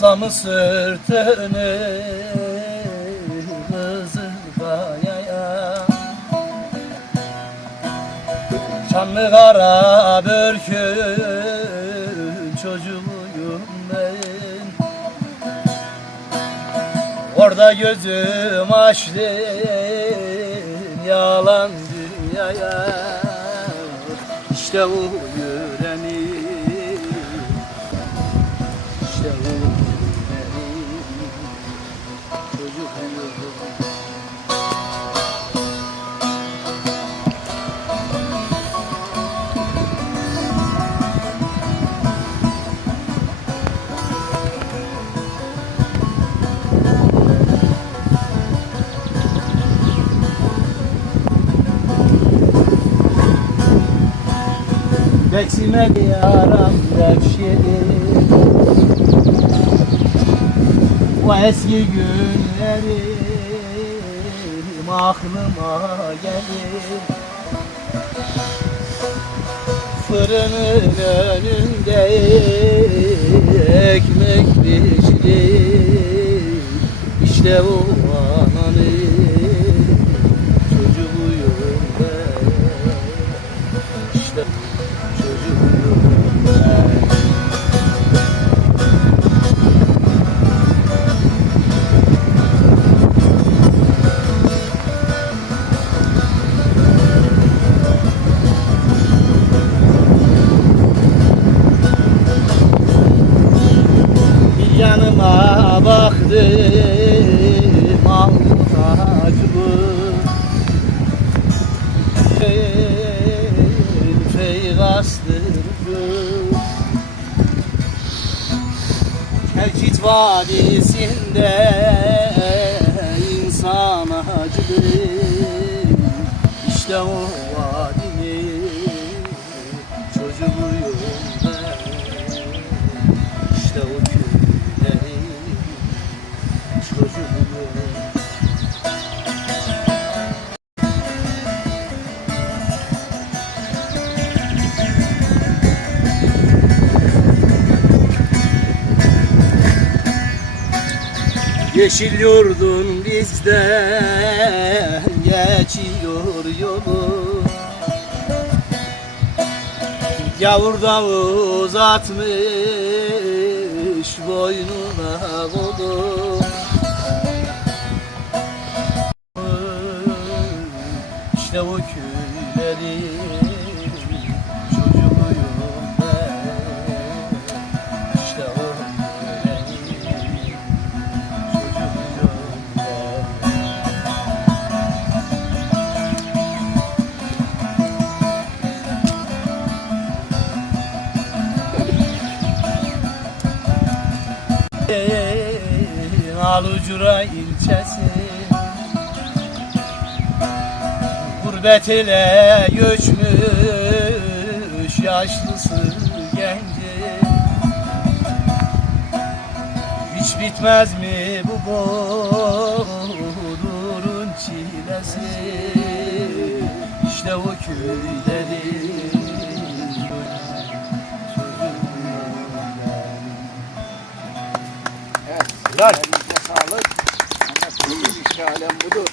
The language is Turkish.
Yaslamı sırtını Kızıl kayaya Çanlı kara börkün Çocuğuyum ben. Orada gözüm açtı Yalan dünyaya. İşte o yüreğim Beksime yaram devşerim O eski günlerim aklıma gelir. Fırının önünde ekmek pişirir. İşte o ananın Kelkit Vadisi'nde insan acıdım İşte o Yeşil yurdun bizden geçiyor yolu. Yavur da uzatmış boynuna kolu İşte o köylerin Alucura ilçesi. Gurbet ile göçmüş yaşlısı genci. Hiç bitmez mi bu bodurun çilesi? İşte o köylerin Elinize sağlık. Sanat işte alem budur.